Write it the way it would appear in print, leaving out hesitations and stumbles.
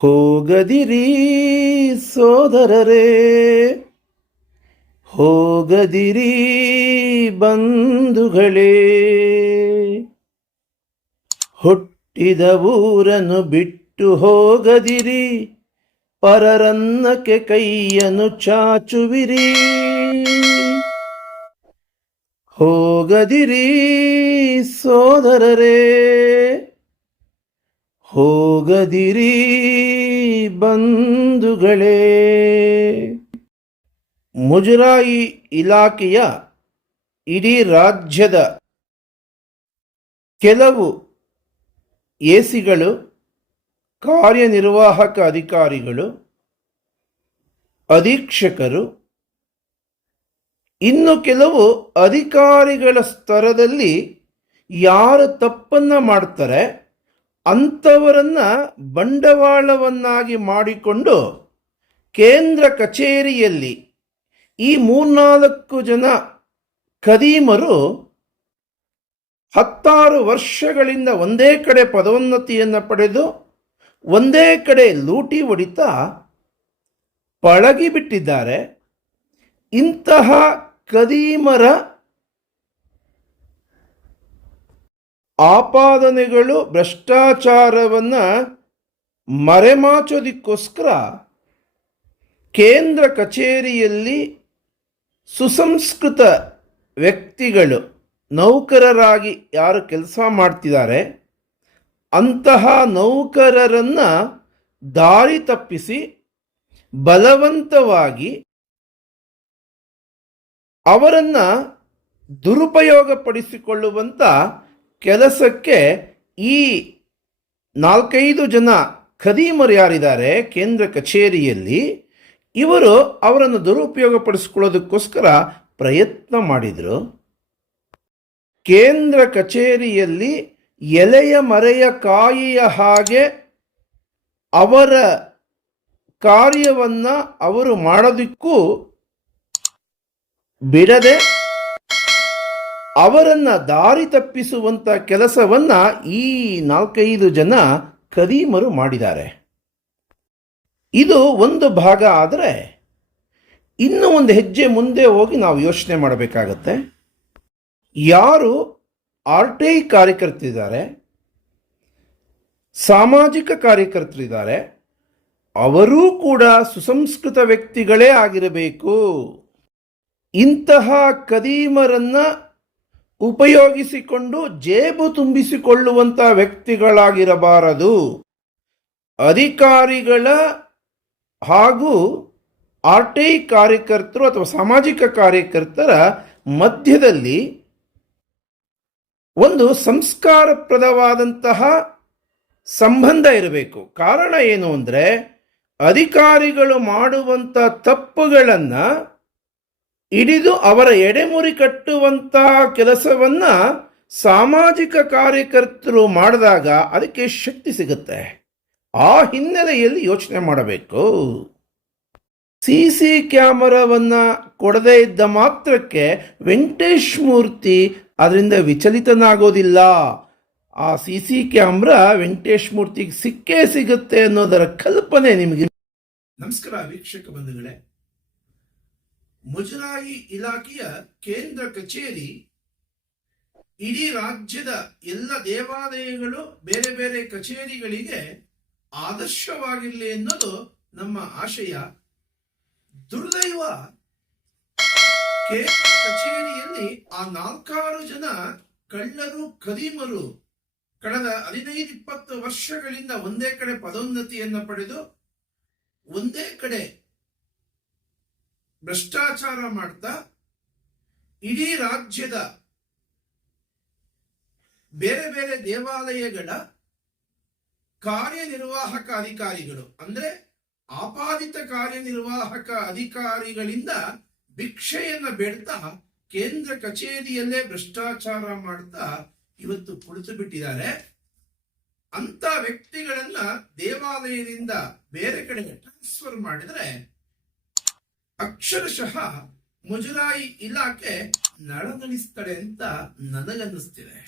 ಹೋಗದಿರಿ ಸೋದರರೇ, ಹೋಗದಿರಿ ಬಂಧುಗಳೇ, ಹುಟ್ಟಿದ ಊರನ್ನು ಬಿಟ್ಟು ಹೋಗದಿರಿ, ಪರರನ್ನಕ್ಕೆ ಕೈಯನ್ನು ಚಾಚುವಿರಿ. ಹೋಗದಿರಿ ಸೋದರರೇ, ಹೋಗದಿರಿ ಬಂಧುಗಳೇ. ಮುಜರಾಯಿ ಇಲಾಖೆಯ ಇಡೀ ರಾಜ್ಯದ ಕೆಲವು ಎಸಿಗಳು, ಕಾರ್ಯನಿರ್ವಾಹಕ ಅಧಿಕಾರಿಗಳು, ಅಧೀಕ್ಷಕರು, ಇನ್ನು ಕೆಲವು ಅಧಿಕಾರಿಗಳ ಸ್ತರದಲ್ಲಿ ಯಾರು ತಪ್ಪನ್ನು ಮಾಡ್ತಾರೆ ಅಂಥವರನ್ನು ಬಂಡವಾಳವನ್ನಾಗಿ ಮಾಡಿಕೊಂಡು ಕೇಂದ್ರ ಕಚೇರಿಯಲ್ಲಿ ಈ 3-4 ಜನ ಖದೀಮರು 16 ವರ್ಷಗಳಿಂದ ಒಂದೇ ಕಡೆ ಪದೋನ್ನತಿಯನ್ನು ಪಡೆದು ಒಂದೇ ಕಡೆ ಲೂಟಿ ಹೊಡಿತಾ ಪಳಗಿಬಿಟ್ಟಿದ್ದಾರೆ. ಇಂತಹ ಖದೀಮರ ಆಪಾದನೆಗಳು, ಭ್ರಷ್ಟಾಚಾರವನ್ನು ಮರೆಮಾಚೋದಕ್ಕೋಸ್ಕರ ಕೇಂದ್ರ ಕಚೇರಿಯಲ್ಲಿ ಸುಸಂಸ್ಕೃತ ವ್ಯಕ್ತಿಗಳು, ನೌಕರರಾಗಿ ಯಾರು ಕೆಲಸ ಮಾಡ್ತಿದ್ದಾರೆ ಅಂತಹ ನೌಕರರನ್ನು ದಾರಿ ತಪ್ಪಿಸಿ ಬಲವಂತವಾಗಿ ಅವರನ್ನು ದುರುಪಯೋಗಪಡಿಸಿಕೊಳ್ಳುವಂಥ ಕೆಲಸಕ್ಕೆ ಈ 4-5 ಜನ ಖದೀಮರು ಯಾರಿದ್ದಾರೆ ಕೇಂದ್ರ ಕಚೇರಿಯಲ್ಲಿ, ಇವರು ಅವರನ್ನು ದುರುಪಯೋಗಪಡಿಸಿಕೊಳ್ಳೋದಕ್ಕೋಸ್ಕರ ಪ್ರಯತ್ನ ಮಾಡಿದರು. ಕೇಂದ್ರ ಕಚೇರಿಯಲ್ಲಿ ಎಲೆಯ ಮರೆಯ ಕಾಯಿಯ ಹಾಗೆ ಅವರ ಕಾರ್ಯವನ್ನು ಅವರು ಮಾಡೋದಕ್ಕೂ ಬಿಡದೆ ಅವರನ್ನು ದಾರಿ ತಪ್ಪಿಸುವಂಥ ಕೆಲಸವನ್ನು ಈ 4-5 ಜನ ಖದೀಮರು ಮಾಡಿದ್ದಾರೆ. ಇದು ಒಂದು ಭಾಗ. ಆದರೆ ಇನ್ನೂ ಒಂದು ಹೆಜ್ಜೆ ಮುಂದೆ ಹೋಗಿ ನಾವು ಯೋಚನೆ ಮಾಡಬೇಕಾಗತ್ತೆ. ಯಾರು RTI ಕಾರ್ಯಕರ್ತರಿದ್ದಾರೆ, ಸಾಮಾಜಿಕ ಕಾರ್ಯಕರ್ತರಿದ್ದಾರೆ, ಅವರೂ ಕೂಡ ಸುಸಂಸ್ಕೃತ ವ್ಯಕ್ತಿಗಳೇ ಆಗಿರಬೇಕು. ಇಂತಹ ಖದೀಮರನ್ನು ಉಪಯೋಗಿಸಿಕೊಂಡು ಜೇಬು ತುಂಬಿಸಿಕೊಳ್ಳುವಂಥ ವ್ಯಕ್ತಿಗಳಾಗಿರಬಾರದು. ಅಧಿಕಾರಿಗಳ ಹಾಗೂ RTI ಕಾರ್ಯಕರ್ತರು ಅಥವಾ ಸಾಮಾಜಿಕ ಕಾರ್ಯಕರ್ತರ ಮಧ್ಯದಲ್ಲಿ ಒಂದು ಸಂಸ್ಕಾರಪ್ರದವಾದಂತಹ ಸಂಬಂಧ ಇರಬೇಕು. ಕಾರಣ ಏನು ಅಂದರೆ, ಅಧಿಕಾರಿಗಳು ಮಾಡುವಂಥ ತಪ್ಪುಗಳನ್ನು ಹಿಡಿದು ಅವರ ಎಡೆಮುರಿ ಕಟ್ಟುವಂಥ ಕೆಲಸವನ್ನು ಸಾಮಾಜಿಕ ಕಾರ್ಯಕರ್ತರು ಮಾಡಿದಾಗ ಅದಕ್ಕೆ ಶಕ್ತಿ ಸಿಗುತ್ತೆ. ಆ ಹಿನ್ನೆಲೆಯಲ್ಲಿ ಯೋಚನೆ ಮಾಡಬೇಕು. CC ಕ್ಯಾಮರಾವನ್ನು ಕೊಡದೇ ಇದ್ದ ಮಾತ್ರಕ್ಕೆ ವೆಂಕಟೇಶ್ ಮೂರ್ತಿ ಅದರಿಂದ ವಿಚಲಿತನಾಗೋದಿಲ್ಲ. ಆ CC ಕ್ಯಾಮ್ರಾ ವೆಂಕಟೇಶ್ ಮೂರ್ತಿಗೆ ಸಿಕ್ಕೇ ಸಿಗುತ್ತೆ ಅನ್ನೋದರ ಕಲ್ಪನೆ ನಿಮಗೆ. ನಮಸ್ಕಾರ ವೀಕ್ಷಕ ಬಂಧುಗಳೇ. ಮುಜರಾಯಿ ಇಲಾಖೆಯ ಕೇಂದ್ರ ಕಚೇರಿ ಇಡೀ ರಾಜ್ಯದ ಎಲ್ಲ ದೇವಾಲಯಗಳು, ಬೇರೆ ಬೇರೆ ಕಚೇರಿಗಳಿಗೆ ಆದರ್ಶವಾಗಿರಲಿ ಅನ್ನೋದು ನಮ್ಮ ಆಶಯ. ದುರ್ದೈವ, ಕೇಂದ್ರ ಕಚೇರಿಯಲ್ಲಿ ಆ 4-6 ಜನ ಕಳ್ಳರು, ಖದೀಮರು ಕಳೆದ 15-20 ವರ್ಷಗಳಿಂದ ಒಂದೇ ಕಡೆ ಪದೋನ್ನತಿಯನ್ನು ಪಡೆದು ಒಂದೇ ಕಡೆ ಭ್ರಷ್ಟಾಚಾರ ಮಾಡ್ತಾ ಇಡೀ ರಾಜ್ಯದ ಬೇರೆ ಬೇರೆ ದೇವಾಲಯಗಳ ಕಾರ್ಯನಿರ್ವಾಹಕ ಅಧಿಕಾರಿಗಳು, ಅಂದ್ರೆ ಆಪಾದಿತ ಕಾರ್ಯನಿರ್ವಾಹಕ ಅಧಿಕಾರಿಗಳಿಂದ ಭಿಕ್ಷೆಯನ್ನು ಬೇಡ್ತಾ ಕೇಂದ್ರ ಕಚೇರಿಯಲ್ಲೇ ಭ್ರಷ್ಟಾಚಾರ ಮಾಡ್ತಾ ಇವತ್ತು ಕುಳಿತು ಬಿಟ್ಟಿದ್ದಾರೆ. ಅಂತ ವ್ಯಕ್ತಿಗಳನ್ನ ದೇವಾಲಯದಿಂದ ಬೇರೆ ಕಡೆಗೆ ಟ್ರಾನ್ಸ್ಫರ್ ಮಾಡಿದ್ರೆ ಅಕ್ಷರಶಃ ಮುಜರಾಯಿ ಇಲಾಖೆ ನಳನಳಿಸ್ತಾರೆ ಅಂತ ನನಗನ್ನಿಸ್ತಿದೆ.